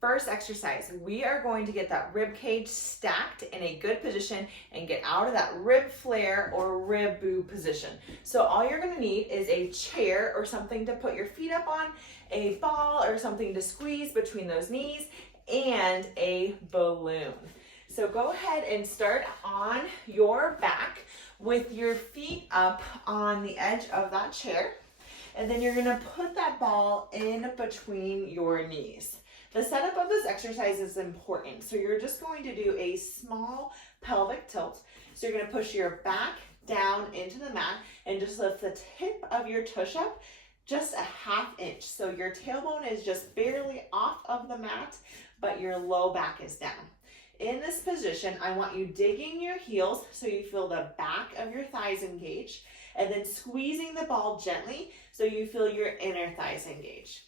First exercise, we are going to get that rib cage stacked in a good position and get out of that rib flare or rib boob position. So all you're gonna need is a chair or something to put your feet up on, a ball or something to squeeze between those knees, and a balloon. So go ahead and start on your back with your feet up on the edge of that chair. And then you're gonna put that ball in between your knees. The setup of this exercise is important. So you're just going to do a small pelvic tilt. So you're gonna push your back down into the mat and just lift the tip of your tush up just a 1/2 inch. So your tailbone is just barely off of the mat, but your low back is down. In this position, I want you digging your heels so you feel the back of your thighs engage, and then squeezing the ball gently so you feel your inner thighs engage.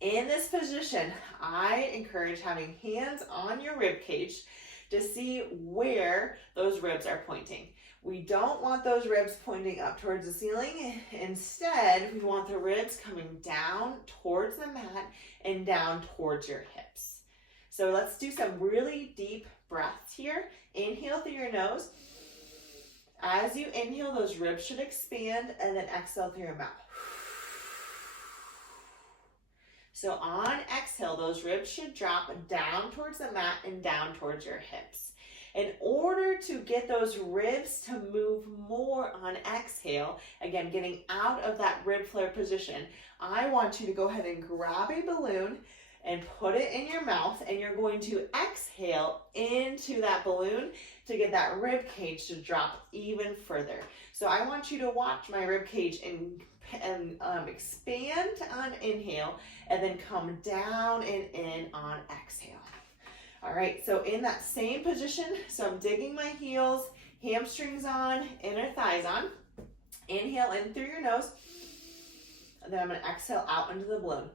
In this position, I encourage having hands on your rib cage to see where those ribs are pointing. We don't want those ribs pointing up towards the ceiling. Instead, we want the ribs coming down towards the mat and down towards your hips. So let's do some really deep breaths here. Inhale through your nose. As you inhale, those ribs should expand, and then exhale through your mouth. So on exhale, those ribs should drop down towards the mat and down towards your hips. In order to get those ribs to move more on exhale, again, getting out of that rib flare position, I want you to go ahead and grab a balloon and put it in your mouth, and you're going to exhale into that balloon to get that rib cage to drop even further. So I want you to watch my rib cage and expand on inhale, and then come down and in on exhale. All right, so in that same position, so I'm digging my heels, hamstrings on, inner thighs on. Inhale in through your nose, and then I'm gonna exhale out into the balloon.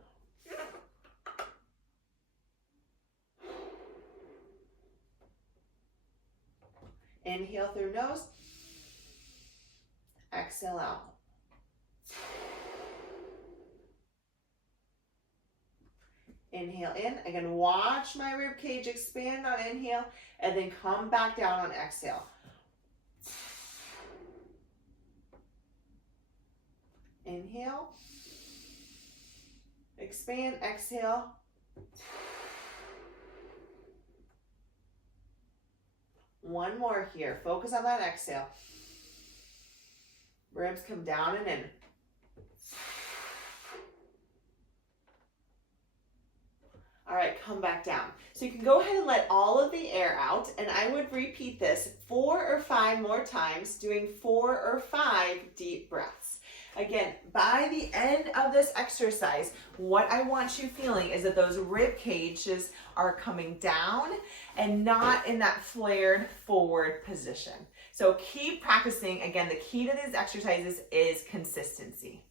Inhale through nose, exhale out. Inhale in. Again, watch my rib cage expand on inhale, and then come back down on exhale. Inhale, expand, exhale. One more here. Focus on that exhale. Ribs come down and in. All right, come back down. So you can go ahead and let all of the air out, and I would repeat this 4 or 5 more times, doing 4 or 5 deep breaths. Again, by the end of this exercise, what I want you feeling is that those rib cages are coming down and not in that flared forward position. So keep practicing. Again, the key to these exercises is consistency.